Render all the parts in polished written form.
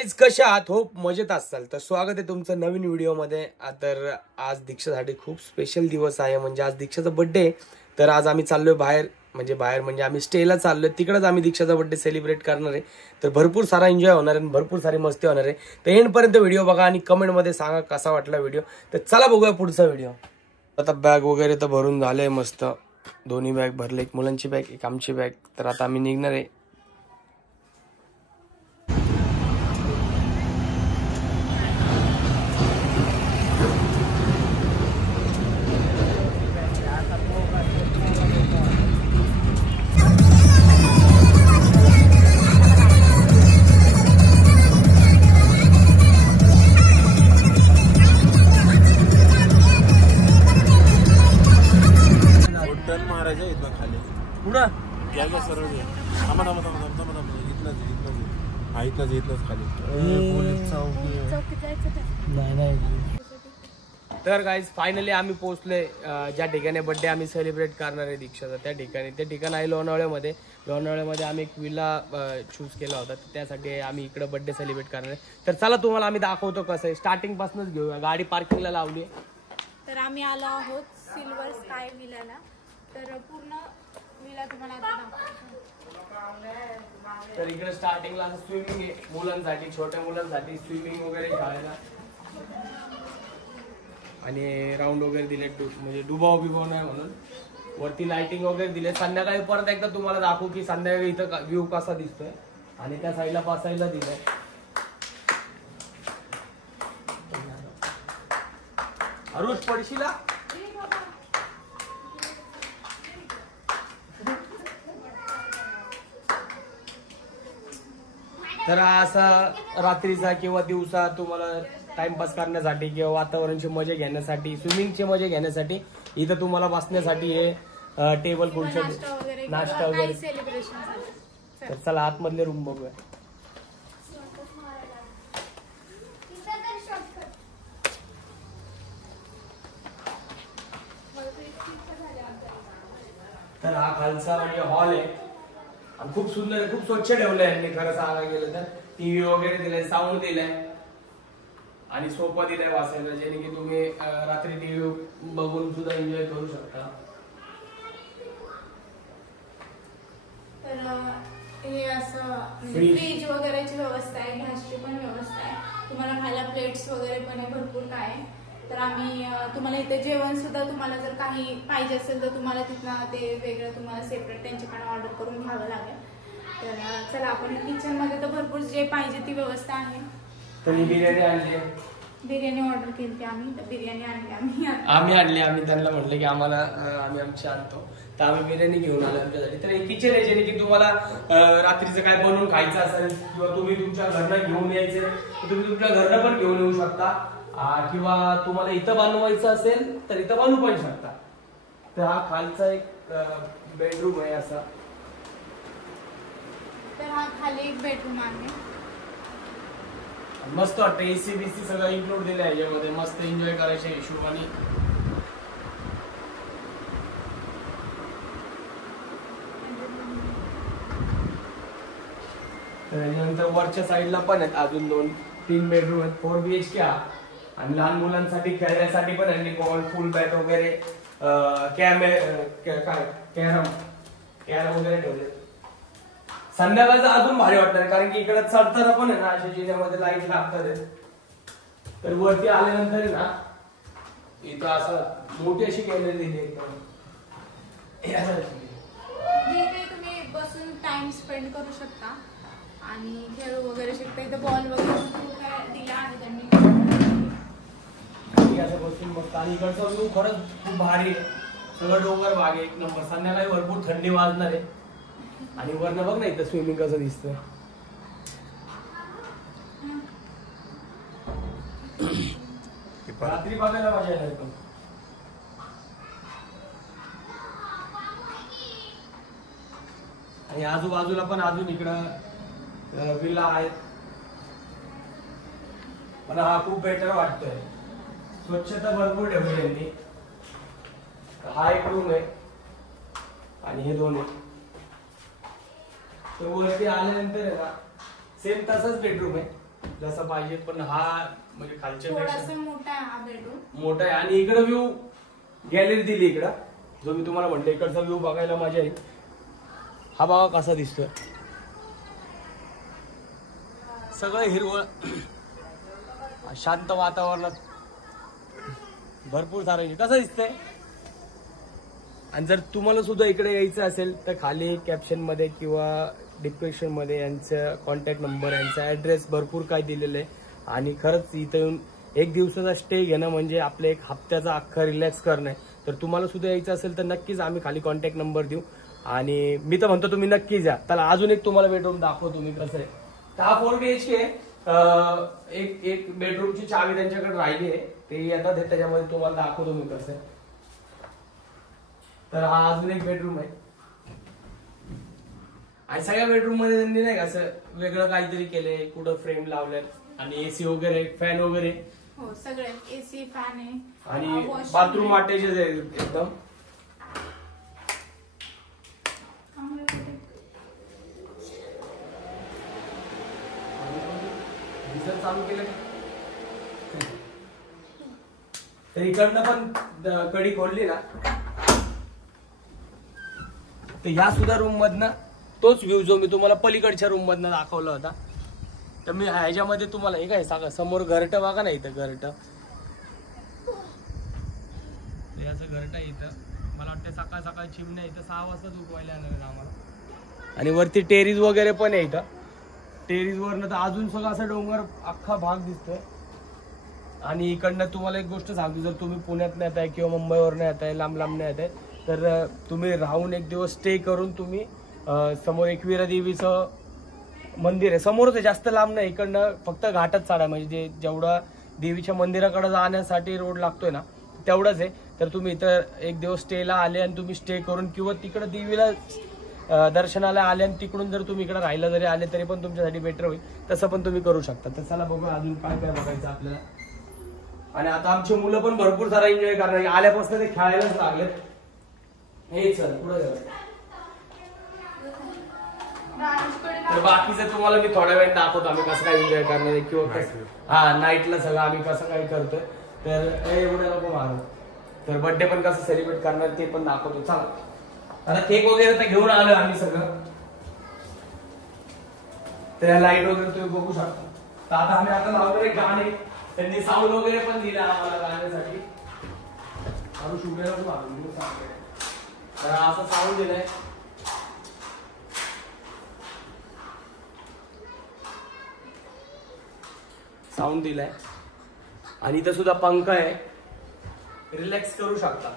Guys कशा आहात? Hope मजेत असाल तर स्वागत आहे तुमचं नवीन व्हिडिओमध्ये. तर आज दीक्षासाठी खूप स्पेशल दिवस आहे, म्हणजे आज दीक्षाचा बर्थडे. तर आज आम्ही चाललोय बाहेर म्हणजे आम्ही स्टेला चाललोय, तिकडेच आम्ही दीक्षाचा बर्थडे सेलिब्रेट करणार आहे. तर भरपूर सारा एन्जॉय होणार आहे, भरपूर सारी मस्ती होणार आहे. तर एंड पर्यंत व्हिडिओ बघा आणि कमेंटमध्ये सांगा कसा वाटला व्हिडिओ. तर चला बघूया पुढचा व्हिडिओ. आता बॅग वगैरे तर भरून झालंय मस्त. दोन्ही बॅग भरले, एक मुलांची बॅग एक आमची बॅग. तर आता आम्ही निघणार आहे. तर गाईज फायनली आम्ही पोहोचलोय ज्या ठिकाणी बर्थडे आम्ही सेलिब्रेट करणार आहे दीक्षाचा, त्या ठिकाण आहे लोणावळ्यामध्ये. आम्ही एक विला चूज केला होता, त्यासाठी आम्ही इकडे बर्थडे सेलिब्रेट करणार आहे. तर चला तुम्हाला आम्ही दाखवतो कसं आहे. स्टार्टिंग पासूनच घेऊया. गाडी पार्किंगला लावली. तर आम्ही आलो आहोत सिल्वर स्काय विलाला. तर पूर्ण विला तुम्हाला आता दाखवतो. तर इकडे स्टार्टिंगला स्विमिंग आहे मुलांसाठी, छोट्या मुलांसाठी स्विमिंग वगैरे खेळायला. आणि राऊंड वगैरे दिले, म्हणजे डुबाव बिबाव नाही म्हणून. वरती लाइटिंग वगैरे दिले. संध्याकाळी परत एकदा तुम्हाला दाखवू की संध्याकाळी इथं व्ह्यू कसा दिसतोय. आणि त्या साईडला बसायला दिलंय. अरुष पडशीला. तर असा रात्रीचा किंवा दिवसा तुम्हाला टाइमपास करण्यासाठी किंवा वातावरणाची मजा घेण्यासाठी, स्विमिंगची मजा घेण्यासाठी इथं तुम्हाला बसण्यासाठी हे टेबल खुर्च्या, नाश्ता वगैरे सेलिब्रेशन. तर चला आतमधले रूम बघूया. तर हा खालचा म्हणजे हॉल आहे. आणि खूप सुंदर, खूप स्वच्छ ठेवलंय यांनी खरं सांगायला गेलं तर. टीव्ही वगैरे दिलाय, साऊंड दिलाय आणि सोफा दिलाय बसायला, जेणे की तुम्ही रात्री टीव्ही बघून सुद्धा एन्जॉय करू शकता. तर हे असं फ्रीज वगैरेची व्यवस्था आहे, गॅसची पण व्यवस्था आहे. तुम्हाला खायला प्लेट्स वगैरे पण आहे, भरपूर काय आहे. तर आम्ही तुम्हाला इथे जेवण सुद्धा तुम्हाला जर काही पाहिजे असेल तर तुम्हाला तिथनं ते वेगळं तुम्हाला सेपरेट त्यांच्याकडे ऑर्डर करून घ्यावं लागेल. तर चला आपण किचन मध्ये तर भरपूर जे पाहिजे ती व्यवस्था आहे. तर बिर्याणी आणली, बिर्याणी ऑर्डर केली आम्ही. तर बिर्याणी आणली आम्ही त्यांना म्हटलं की आम्हाला आम्ही आमची आणतो. तर आम्ही बिर्याणी घेऊन आलो आमच्यासाठी. तर हे किचन आहे जेणे की तुम्हाला रात्रीचं काय बनवून खायचं असेल किंवा तुम्ही तुमच्या घरनं घेऊन यायचं तर तुम्ही तुमच्या घरनं पण घेऊन येऊ शकता. किंवा तुम्हाला इथं बनवायचं असेल तर इथं बनवू पण शकता. तर हा खालचा एक बेडरूम आहे असा. तर हा खाली एक बेडरूम आहे. मस्त वाटतं. एसी बीसी सगळं इन्क्लूड दिलं आहे याच्यामध्ये. मस्त एन्जॉय करायच्या हिशोबाने. त्याच्यानंतर वरच्या साईडला पण आहेत अजून 2-3 बेडरूम आहेत. 4 BHK. आणि लहान मुलांसाठी खेळण्यासाठी पण यांनी बॉल, फुल बॅट वगैरे, कॅरम वगैरे ठेवले. संध्याकाळचं अजून भारी वाटणार कारण की इकडे चढताना पण आहे ना अशा जिन्यामध्ये लाईट लागतात. तर वरती आल्यानंतर ना इथं असं मोठी अशी गॅलरी दिली एकदम. तुम्ही बसून टाइम स्पेंड करू शकता आणि खेळू वगैरे शकता. इथं बॉल वगैरे दिला आहे त्यांनी. असं बसून मस्त. आणि इकडचा व्ह्यू खरंच खूप भारी आहे. सगळं डोंगर भाग आहे, एक नंबर. संध्याकाळी भरपूर थंडी वाजणार आहे. आणि वरनं बघ ना इथं स्विमिंग कसं दिसतंय. रात्री बघायला मजा येणार पण. आणि आजूबाजूला पण अजून इकडं विला आहेत. मला हा खूप बेटर वाटतोय. स्वच्छता भरपूर ठेवली यांनी. हा एक रूम आहे आणि हे दोन आहे. तो वरती आल्यानंतर आहे ना सेम तसाच बेडरूम आहे जसा पाहिजे, पण हा म्हणजे खालच्या थोडासा मोठा आहे हा बेडरूम. मोठा आहे. आणि इकडं व्ह्यू गॅलरी दिली इकडं, जो मी तुम्हाला म्हणतो इकडचा व्ह्यू बघायला मजा येईल. हा बघा कसा दिसतोय, सगळं हिरवळ, शांत वातावरणात भरपूर सारं कसं दिसतंय. आणि जर तुम्हाला सुद्धा इकडे यायचं असेल तर खाली कॅप्शन मध्ये किंवा डिस्क्रिप्शन मध्ये यांचा कॉन्टॅक्ट नंबर, यांचा ऍड्रेस भरपूर काय दिलेलं आहे. आणि खरंच इथं येऊन एक दिवसाचा स्टे घेणं म्हणजे आपलं एक हप्त्याचा अख्खा रिलॅक्स करणं आहे. तर तुम्हाला सुद्धा यायचं असेल तर नक्कीच आम्ही खाली कॉन्टॅक्ट नंबर देऊ. आणि मी तर म्हणतो तुम्ही नक्कीच या. त्याला अजून एक तुम्हाला बेडरूम दाखवतो तुम्ही कसं आहे. हा 4 BHK एक बेडरूमची चावी त्यांच्याकडे राहिली आहे, ते येतात त्याच्यामध्ये तुम्हाला दाखवतो मी कसं आहे. तर हा अजून एक बेडरूम आहे. आणि सगळ्या बेडरूम मध्ये त्यांनी नाही का असं वेगळं काहीतरी केलंय, कुठं फ्रेम लावल्यात आणि एसी वगैरे, फॅन वगैरे. हो सगळे एसी, फॅन आहे. आणि बाथरूम अटॅचच आहे एकदम. चालू केलं तर इकडनं पण कडी खोलली ना तर ह्या सुद्धा रूम मधनं तोच व्ह्यू जो मी तुम्हाला पलीकडच्या रूम मधनं दाखवला होता. तर मी ह्याच्यामध्ये तुम्हाला हे काय सांगा, समोर घरट बघा ना, इथं घरट, याचं घरट आहे इथं. मला वाटतं सकाळ सकाळ चिमण्या इथं 6 वाजताच उठवायला येणार आम्हाला. आणि वरती टेरीज वगैरे पण आहे इथं. टेरीज वरनं तर अजून सगळं असं डोंगर अख्खा भाग दिसतोय. आणि इकडनं तुम्हाला एक गोष्ट सांगतो, जर तुम्ही पुण्यात नाही येत आहे किंवा मुंबईवरनं येत आहे, लांब लांब नाही येत आहे, तर तुम्ही राहून एक दिवस स्टे करून तुम्ही समोर एकविरा देवीचं मंदिर आहे, समोरच आहे, जास्त लांब नाही. इकडनं फक्त घाटच चाडा, म्हणजे जेवढा देवीच्या मंदिराकडे जाण्यासाठी रोड लागतोय ना तेवढंच आहे. तर तुम्ही इथं एक दिवस स्टेला आले आणि तुम्ही स्टे करून किंवा तिकडे देवीला दर्शनाला आले आणि तिकडून जर तुम्ही इकडे राहायला जरी आले तरी पण तुमच्यासाठी बेटर होईल. तसं पण तुम्ही करू शकता. तर चला बघूया अजून काय काय बघायचं आपल्याला. आणि आता आमची मुलं पण भरपूर सारा एन्जॉय करणार, आल्यापासून ते खेळायलाच लागलेत. हे चल पुढे तर बाकीचं तुम्हाला मी थोड्या वेळ दाखवतो आम्ही कसं काय एन्जॉय करणार आहे किंवा कसं हा नाईटला सगळं आम्ही कसं काय करतोय. तर एवढं नको मारू. तर बर्थडे पण कसं सेलिब्रेट करणार ते पण दाखवतो. चला आता केक वगैरे तर घेऊन आलोय आम्ही सगळं. त्या लाईट वगैरे तुम्ही बघू शकता. तर आता आम्ही आता लावलेले गाणे, त्यांनी साऊंड वगैरे पण दिला आम्हाला गाण्यासाठी. तर असं साऊंड दिलंय. साऊंड दिलाय आणि इथं सुद्धा पंखा आहे, रिलॅक्स करू शकता.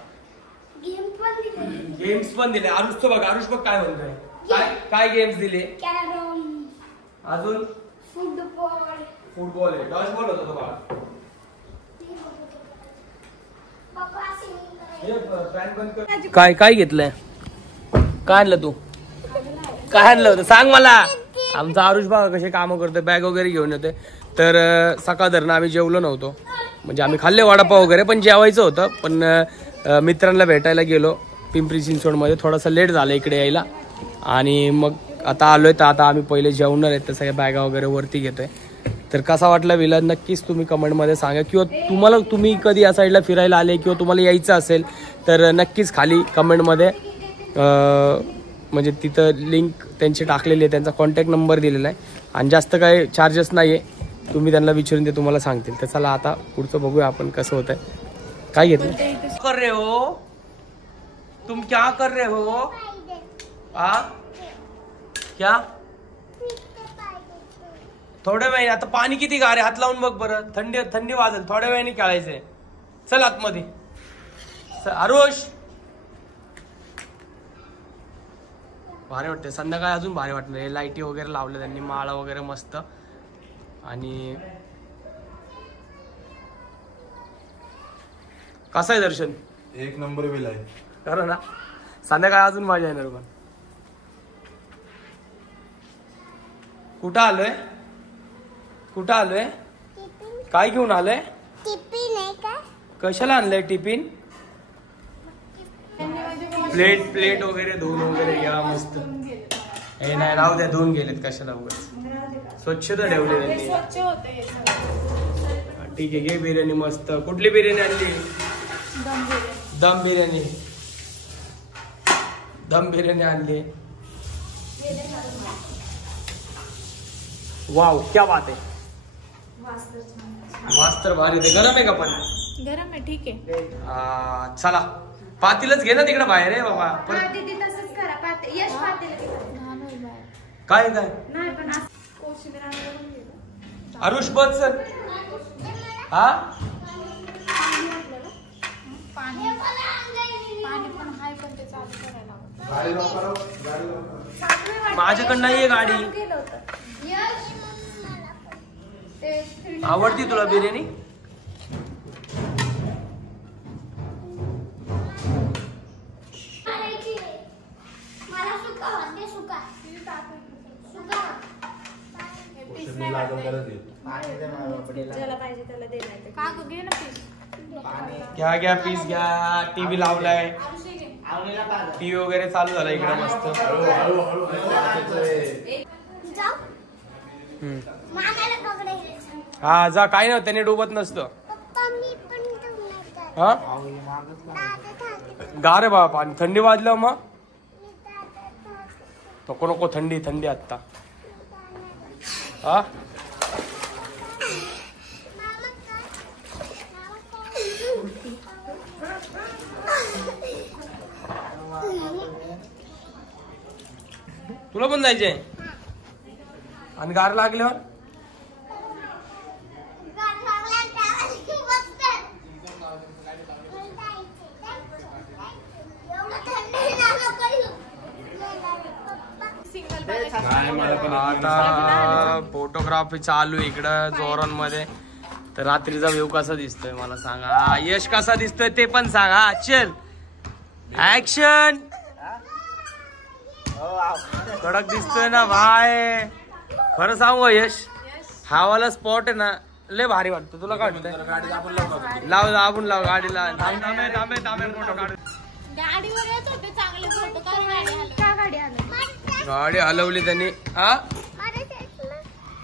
गेम्स पण दिले. आरुष बघ, आरुष बघ काय म्हणतोय, काय काय गेम्स दिले. अजून फुटबॉल आहे, डॉजबॉल होता तो बाळा. काय काय घेतलंय, काय आणलं तू, काय आणलं होतं सांग मला. आमचा आरुष बघा कसे कामं करतोय, बॅग वगैरे घेऊन येते. तर सकाळ धरणं आम्ही जेवलो नव्हतो, म्हणजे आम्ही खाल्ले वडापाव वगैरे, पण जेवायचं होतं. पण मित्रांना भेटायला गेलो पिंपरी चिंचवडमध्ये, थोडासा लेट झाला इकडे यायला. आणि मग आता आलोय, तर आता आम्ही पहिले जेवणार आहेत. तर सगळ्या बॅगा वगैरे वरती घेतोय. तर कसा वाटला व्हिला नक्कीच तुम्ही कमेंटमध्ये सांगा. किंवा तुम्ही कधी या साईडला फिरायला आले किंवा तुम्हाला यायचं असेल तर नक्कीच खाली कमेंटमध्ये म्हणजे तिथं लिंक त्यांची टाकलेली आहे, त्यांचा कॉन्टॅक्ट नंबर दिलेला आहे. आणि जास्त काही चार्जेस नाही आहे, तुम्ही त्यांना विचारून ते तुम्हाला सांगतील. तर चला आता पुढचं बघूया आपण कसं होतंय. काय घेतलं, कर रहे हो तुम, क्या कर रहे हो आ क्या. थोड्या वेळाने, आता पाणी किती गार आहे, हात लावून बघ बरं, थंडी थंडी वाजेल. थोड्या वेळाने खेळायचंय, चल आतमध्ये. आरुष भारी वाटते, संध्याकाळी अजून भारी वाटणार. लाईटी वगैरे लावल्या त्यांनी, माळा वगैरे मस्त. आणि कसं आहे दर्शन, एक नंबर वेल आहे खरं ना. संध्याकाळी अजून मजा येणार. पण कुठं आलोय, कुठं आलोय, काय घेऊन आलोय, कशाला आणलंय टिफिन. प्लेट वगैरे धुवून वगैरे घ्या मस्त. हे नाही राहू द्या, धुवून गेलेत कशाला उगाच. स्वच्छता ठेवली हे त्यांनी. स्वच्छ होते हे सगळं. ठीक आहे, घे बिर्याणी मस्त. कुठली बिर्याणी आणली? दम बिर्याणी. दम बिर्याणी. दम बिर्याणी आणली. वाव, क्या बात आहे. वास्तर भारी. ते गरम आहे का पण? गरम आहे, ठीक आहे. चला पातीलच घे ना तिकडे बाहेर आहे बाबा. दीदी तसंच करा. यश पातेलं तिकडे. घाण होईल बाहेर. काय काय नाही पण कोशिंबीर आणून घे. आरुष बस सर. हा पाणी पण हाय, पण ते चालू करायला हवं. माझ्याकडे नाहीये गाडी. गेलं होतं. यश ते आवडती तुला बिर्याणी? मला सुका ते सुका ज्याला पाहिजे त्याला देणार. का गं, घे ना पीस. घ्या घ्या पीस घ्या. टीव्ही लावलाय, आरुषी घे. टीव्ही वगैरे चालू झाला इकडे मस्त. हा जा, काही नाही त्याने डुबत नसतं. हा गार आहे बाबा पाणी. थंडी वाजलं मग नको नको, थंडी थंडी आत्ता. हा तुला पण जायचंय? आणि गार लागल्यावर आता फोटोग्राफी चालू इकडं जोरांमध्ये. तर रात्रीचा व्ह्यू कसा दिसतोय मला सांगा. यश कसा दिसतोय ते पण सांगा. चल ऍक्शन. कडक दिसतोय ना भाई. खरं सांगू यश, हा वाला स्पॉट आहे ना लय भारी वाटतो. तुला काय वाटतंय? लाव आपण लाव गाडीला. फोटो काढ. गाडीवर येत होते चांगले फोटो. का गाडी आली? गाडी हलवली त्यांनी. हा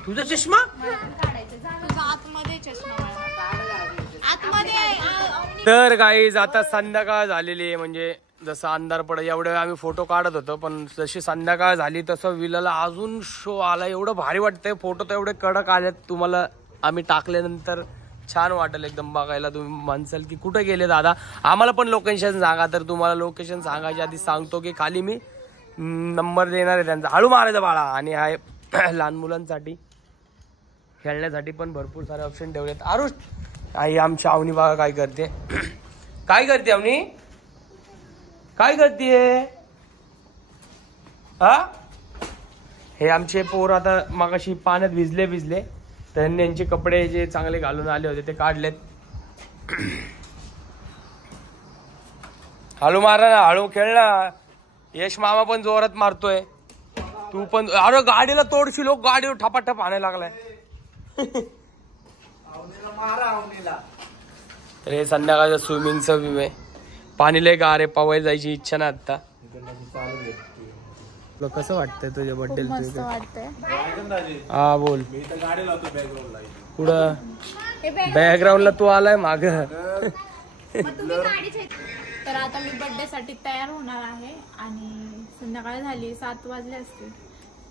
तुझा चष्मा आतमध्ये चष्मा आतमध्ये. तर गाईज आता संध्याकाळ झालेली आहे. म्हणजे जसं अंधार पडत एवढे आम्ही फोटो काढत होतो, पण जशी संध्याकाळ झाली तसं विलाला अजून शो आला. एवढं भारी वाटतंय. फोटो तर एवढे कडक आलेत. तुम्हाला आम्ही टाकल्यानंतर छान वाटेल एकदम बघायला. तुम्ही म्हणसाल की कुठे गेले दादा, आम्हाला पण लोकेशन सांगा. तर तुम्हाला लोकेशन सांगायच्या आधी सांगतो की खाली मी नंबर देणार आहे त्यांचा. हळू मारायचा बाळा. आणि हा लहान मुलांसाठी खेळण्यासाठी पण भरपूर सारे ऑप्शन ठेवलेत. आरुष आई आमची आवनी बघा काय करते. काय करते आवनी? काय करते? हा हे आमचे पोर आता मगाशी पाण्यात भिजले. त्यांनी यांचे कपडे जे चांगले घालून आले होते ते काढलेत. हळू मारा ना, हळू खेळ ना. यश मामा पण जोरात मारतोय. तू पण. अरे गाडीला तोडशी लोक गाडीवर ठपाठप आणायला लागलाय. तर हे संध्याकाळचं स्विमिंगचं व्ह्यू आहे. पाणी लय गार आहे. पवायला जायची इच्छा ना आता. तुला कसं वाटतंय तुझ्या बर्थडे? मस्त वाटतंय. हा बोल. पुढं बॅकग्राऊंडला तू आलाय माग. तर आता मी बर्थडे साठी तयार होणार आहे. आणि संध्याकाळ झाली, 7 वाजले असतील.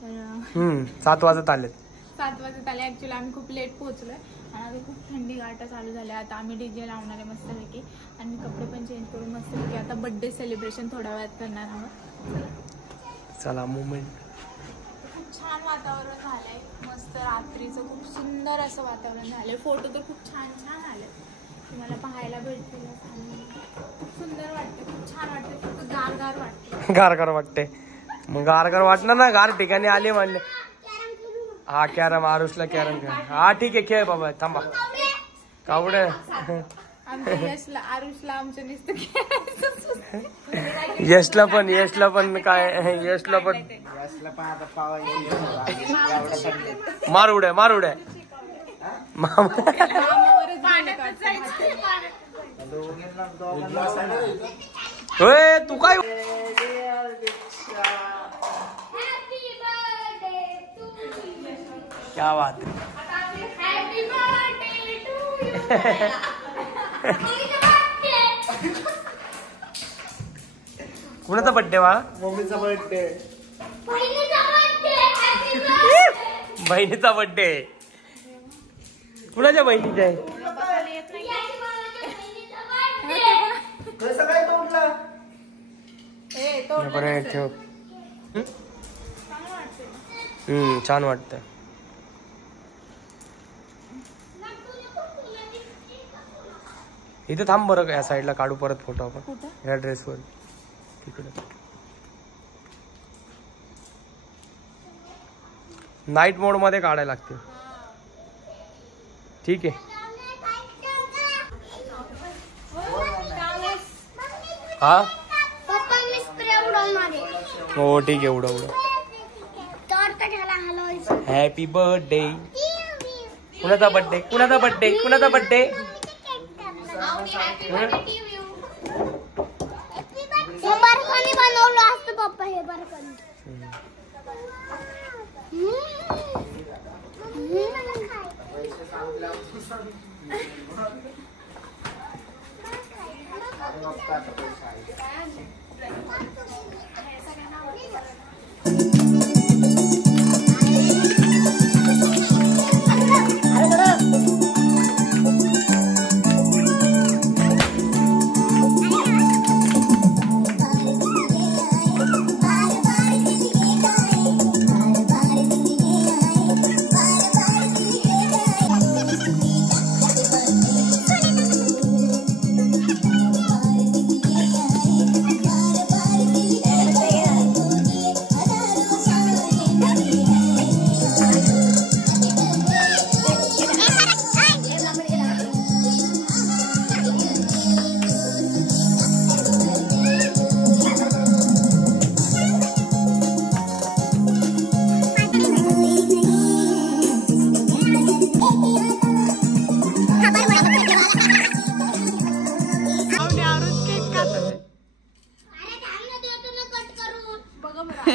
तर 7 वाजत आलेत. 7 वाजत आले. ऍक्च्युली आम्ही खूप लेट पोहोचलोय आणि आता खूप थंडी गाठा चालू झाल्या. आता आम्ही डीजे लावणार आहे मस्तपैकी. आणि कपडे पण चेंज करून मस्तपैकी आता बर्थडे सेलिब्रेशन थोड्या वेळात करणार आहोत. चला मुमेंट. खूप छान वातावरण झालंय. मस्त रात्रीचं खूप सुंदर असं वातावरण झालंय. फोटो तर खूप छान छान आले. तुम्हाला पाहायला भेटतील. खूप सुंदर वाटते. खूप छान वाटते. खूप गारगार वाटते. गारगार वाटते. मग गारगार वाटणार ना. गार ठिकाणी आले म्हणले. हा कॅरम. आरुषला कॅरम खेळ. हा ठीक आहे खेळ बाबा. थांबा कावडे. आमच्या यशला आरुषला आमच्या नुसतं यशला पण काय. यशला पण मार उड्या. होय तू काय. क्या बात आहे. Happy birthday to you. कुणाचा बर्थडे वा? मम्मीचा बर्थडे. बहिणीचा बर्थडे. कुणाच्या बहिणीचा आहे? कसं काय तोडला? छान वाटतं. इथे थांब बरं, या साईडला काढू परत फोटो आपण या ड्रेसवर. तिकडे नाईट मोड मध्ये काढायला लागते. ठीक आहे. हा हो ठीक आहे. उडव. Happy birthday. कुणाचा बर्थडे? कुणाचा बर्थडे? कुणाचा बर्थडे? बनवलं असतं पप्पा हे बरं.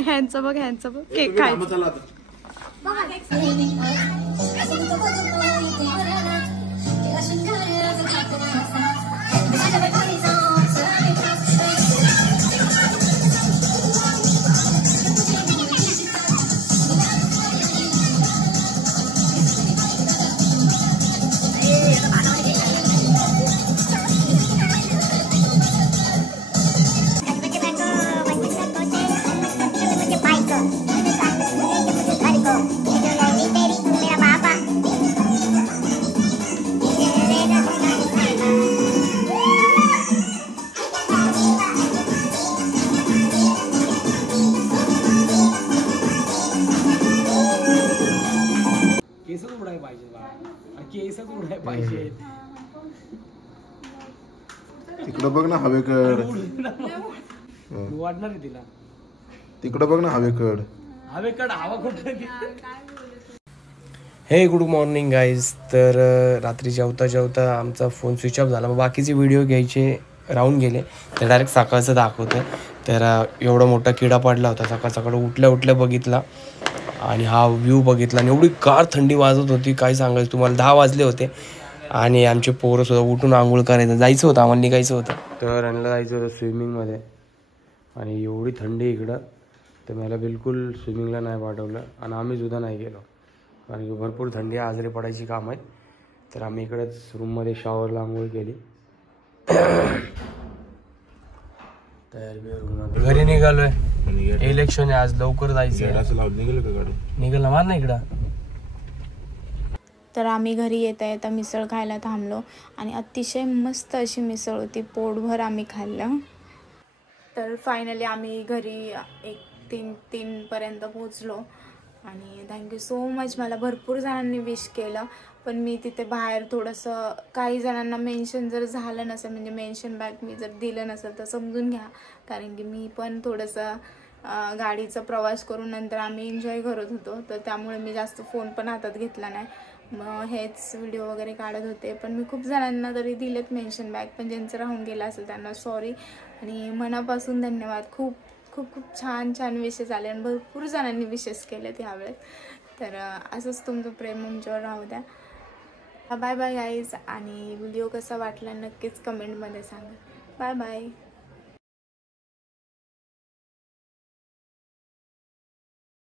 ह्यांचं बघ केक खायचं. केसच उडाय पाहिजे बा. केसच उडाय पाहिजे. तिकडं बघ ना हवेकड. वाढणार आहे तिला. तिकडं बघ ना हवेकड. हवेकड हवा कुठं. हे गुड मॉर्निंग गाईज. तर रात्री जेवता आमचा फोन स्विच ऑफ झाला. मग बाकीचे व्हिडिओ घ्यायचे राहून गेले. तर डायरेक्ट सकाळचं दाखवतं. तर एवढा मोठा किडा पडला होता. सकाळ उठल्या बघितला आणि हा व्ह्यू बघितला आणि एवढी गार थंडी वाजत होती काय सांगायचं तुम्हाला. 10 वाजले होते आणि आमचे पोरं सुद्धा उठून आंघोळ करायचं. जायचं होतं आम्हाला, निघायचं होतं. तर यांना जायचं होतं स्विमिंगमध्ये आणि एवढी थंडी इकडं. तर मला बिलकुल स्विमिंगला नाही पाठवलं आणि आम्ही सुद्धा नाही गेलो कारण की भरपूर थंडी आजारी पडायची काम आहेत. तर आम्ही इकडेच रूममध्ये शॉवरला आंघोळ केली. घरी निघालोय. इलेक्शन आहे आज, लवकर जायचं. निघाल ना मार ना इकडं. तर आम्ही घरी येता मिसळ खायला थांबलो आणि अतिशय मस्त अशी मिसळ होती. पोटभर आम्ही खाल्लं. तर फायनली आम्ही घरी 3 पर्यंत पोहोचलो आणि थँक्यू सो मच. मला भरपूर जणांनी विश केलं पण मी तिथे बाहेर थोडंसं काही जणांना मेन्शन जर झालं नसेल म्हणजे मेन्शन बॅक मी जर दिलं नसेल तर समजून घ्या कारण की मी पण थोडंसं गाडीचा प्रवास करून नंतर आम्ही एन्जॉय करत होतो. तर त्यामुळे मी जास्त फोन पण हातात घेतला नाही. मग हेच व्हिडिओ वगैरे काढत होते पण मी खूप जणांना तरी दिलेत मेन्शन बॅक. पण ज्यांचं राहून गेलं असेल त्यांना सॉरी आणि मनापासून धन्यवाद. खूप खूप खूप छान छान विशेष आले आणि भरपूर जणांनी विशेष केलेत ह्यावेळेस. तर असंच तुमचं प्रेम आमच्यावर राहू द्या. Bye bye guys. आणि व्हिडिओ कसा वाटला नक्कीच कमेंटमध्ये सांगा. Bye bye.